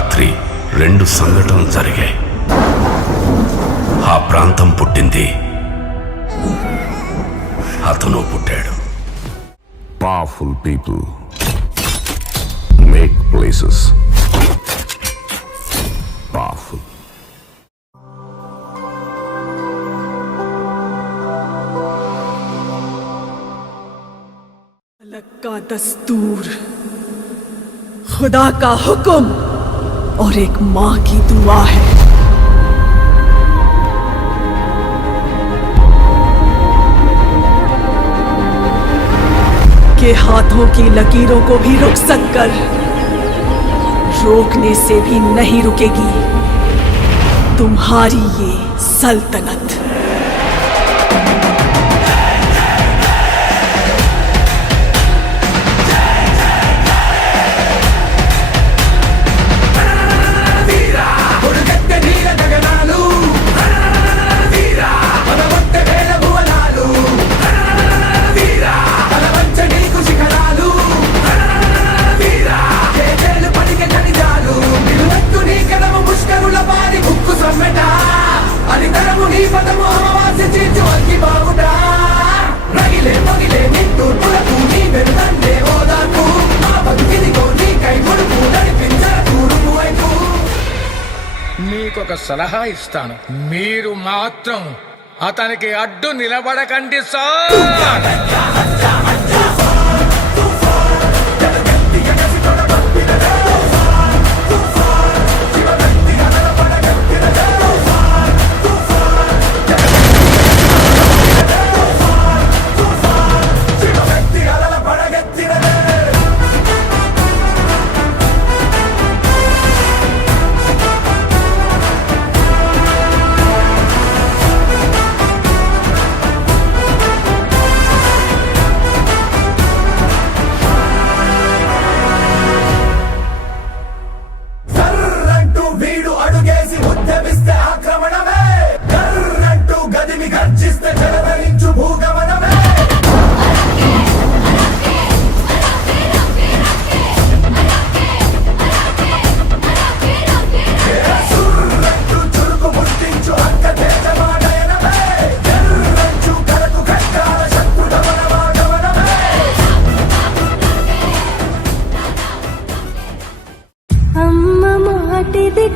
రాత్రి 2 సంఘటనలు జరిగాయి. ఆ ప్రాంతం పుట్టింది, అతను పుట్టాడు. Powerful people make places powerful. अलग का दस्तूर, खुदा का हुक्म और एक माँ की दुआ है। के हाथों की लकीरों को भी रुखसत कर, रोकने से भी नहीं रुकेगी तुम्हारी ये सल्तनत। మీకొక సలహా ఇస్తాను, మీరు మాత్రం అతనికి అడ్డు నిలబడకండి సార్.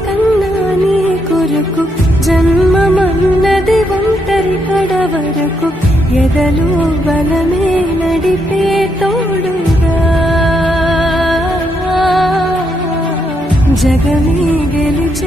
కన్నాని కొరకు జన్మమన్నది ఒంటరి కడవరకు ఎదలు బలమే నడిపే తోడుగా జగమే గెలిచి